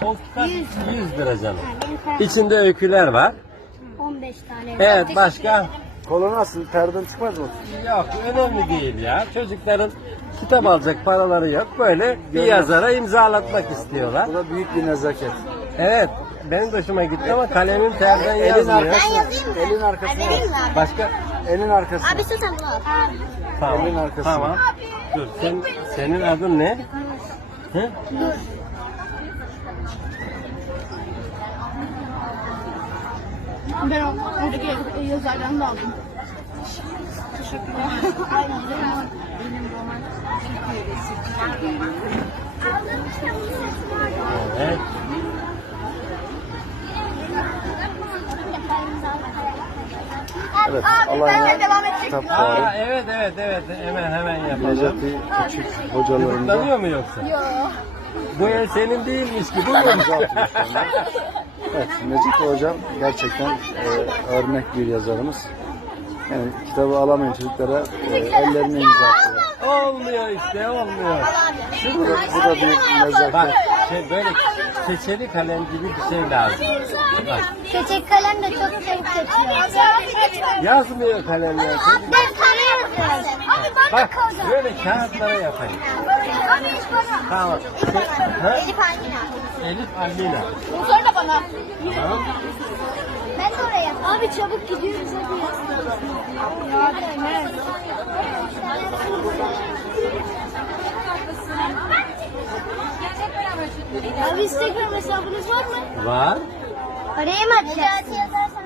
Koltuklar e, 100, 100 lira canım. İçinde öyküler var. 15 tane. Evet var. başka? Çekilir kolu nasıl? Terden çıkmaz mı? Yok önemli A, değil ya. Çocukların güzel. kitap alacak paraları yok. Böyle Gönlüm. bir yazara imzalatmak A, istiyorlar. Bu da büyük bir nezaket. Evet. Benim hoşuma gitti evet, ama kalemim, kalemim o, terden yazmıyor. Elin, elin arkasına. Ben ben başka, ben elin arkasına. Başka? Elin arkası. Abi sultan bu. Tamam. Tamam. Dur. senin sen, adın sen, ne? Sen, Dur. Ben buradaki yazardan da aldım. Evet. Evet. Allah devam edecek. Aa, evet evet evet hemen hemen yapalım. Necati küçük hocalarında. Tanıyor mu yoksa? Yok. Bu el senin değilmiş ki. Bu mu? Evet, Necip Hocam gerçekten e, örnek bir yazarımız. Yani kitabı alamayan çocuklara e, imza atıyor. Olmuyor işte, olmuyor. Şimdi evet, bu, bu da bir mezar. Bak, Bak, şey böyle keçeli kalem gibi bir şey lazım. Bak. kalem de çok renk seçiyor. Yazmıyor kalem Ben kalem Abi ben de kalacağım. Böyle kağıtlara Abi bana. Tamam. İlk bana. Elif Almina. Elif Almina. bana. No. Ben de Abi çabuk gidiyoruz. Hadi. Abi Instagram hesabınız var mı? Var. Arayayım hadi.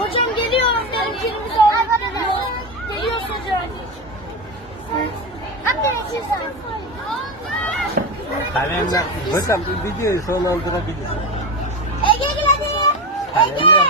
Hocam geliyor Önder'in kirimizi alıyor. Geliyor hocam. Abdülhamir sen. Hocam bu videoyu sonlandırabilirsin. Ege gel hadi. Ege.